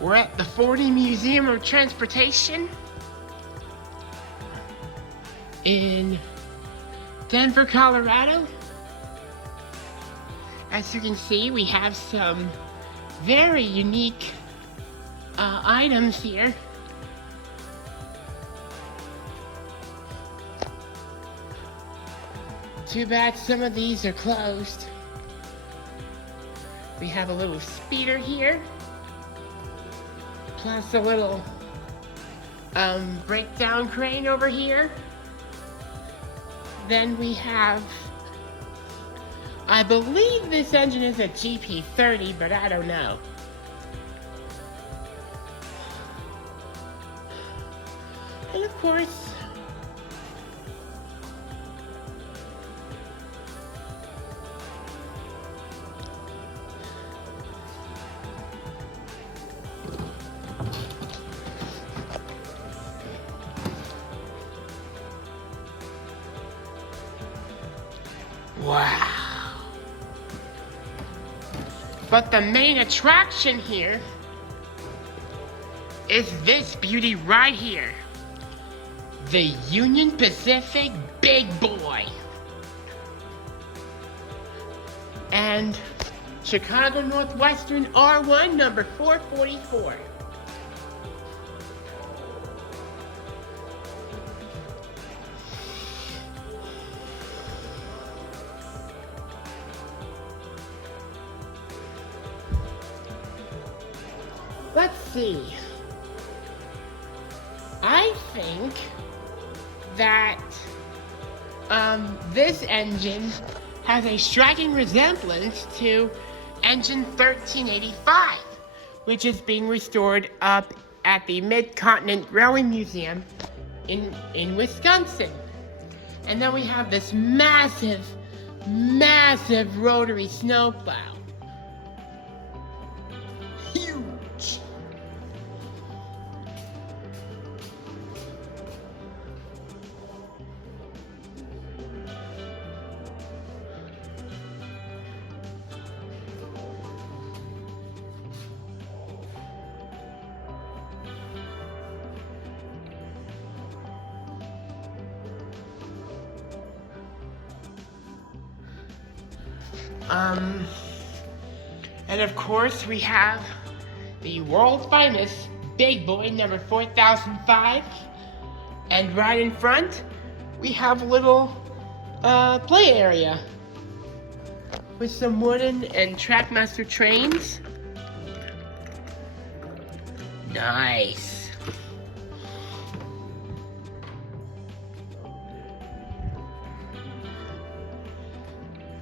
We're at the Ford Museum of Transportation in Denver, Colorado. As you can see, we have some very unique items here. Too bad some of these are closed. We have a little speeder here, plus a little breakdown crane over here. Then we have, I believe this engine is a GP30, but I don't know. And of course, wow. But the main attraction here is this beauty right here. The Union Pacific Big Boy. And Chicago Northwestern R1 number 444. Let's see. I think that this engine has a striking resemblance to engine 1385, which is being restored up at the Mid-Continent Railway Museum in Wisconsin. And then we have this massive, massive rotary snowplow. Huge. And of course we have the world famous Big Boy number 4005, and right in front we have a little play area with some wooden and Trackmaster trains. Nice.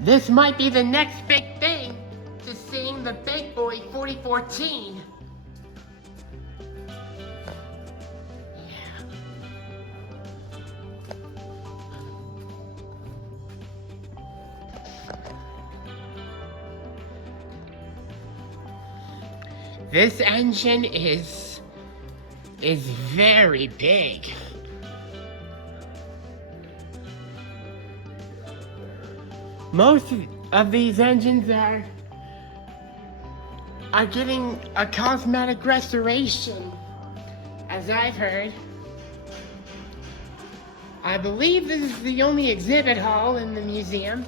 This might be the next big thing to seeing the Big Boy 4014. This engine is very big. Most of these engines are getting a cosmetic restoration, as I've heard. I believe this is the only exhibit hall in the museum.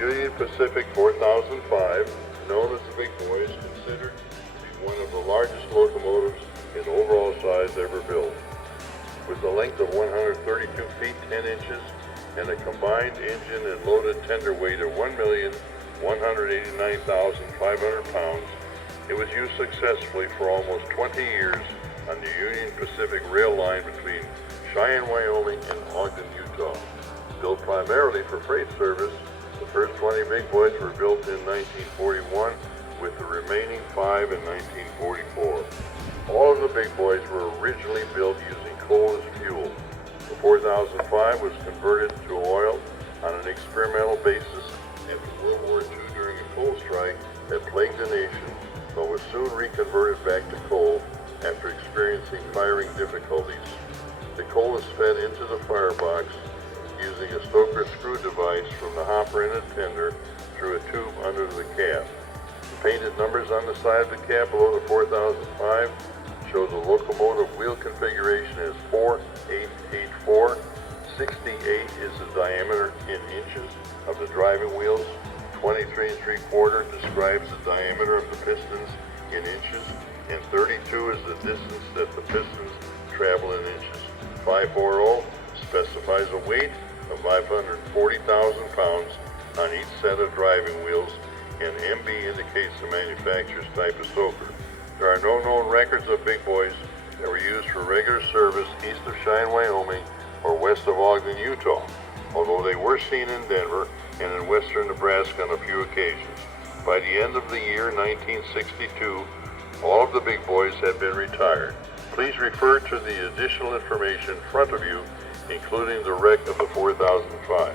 Union Pacific 4005, known as the Big Boy, is considered to be one of the largest locomotives in overall size ever built. With a length of 132 feet 10 inches and a combined engine and loaded tender weight of 1,189,500 pounds, it was used successfully for almost 20 years on the Union Pacific rail line between Cheyenne, Wyoming, and Ogden, Utah. Built primarily for freight service, the first 20 big boys were built in 1941, with the remaining 5 in 1944. All of the big boys were originally built using coal as fuel. The 4005 was converted to oil on an experimental basis after World War II during a coal strike that plagued the nation, but was soon reconverted back to coal after experiencing firing difficulties. The coal is fed into the firebox using a stoker screw device from the hopper in a tender through a tube under the cab. The painted numbers on the side of the cab below the 4005 show the locomotive wheel configuration as 4884. 68 is the diameter in inches of the driving wheels. 23 3/4 describes the diameter of the pistons in inches, and 32 is the distance that the pistons travel in inches. 540 specifies a weight of 540,000 pounds on each set of driving wheels, and MB indicates the manufacturer's type of stoker. There are no known records of big boys that were used for regular service east of Cheyenne, Wyoming, or west of Ogden, Utah, although they were seen in Denver and in western Nebraska on a few occasions. By the end of the year 1962, all of the big boys had been retired. Please refer to the additional information in front of you, including the wreck of the 4005.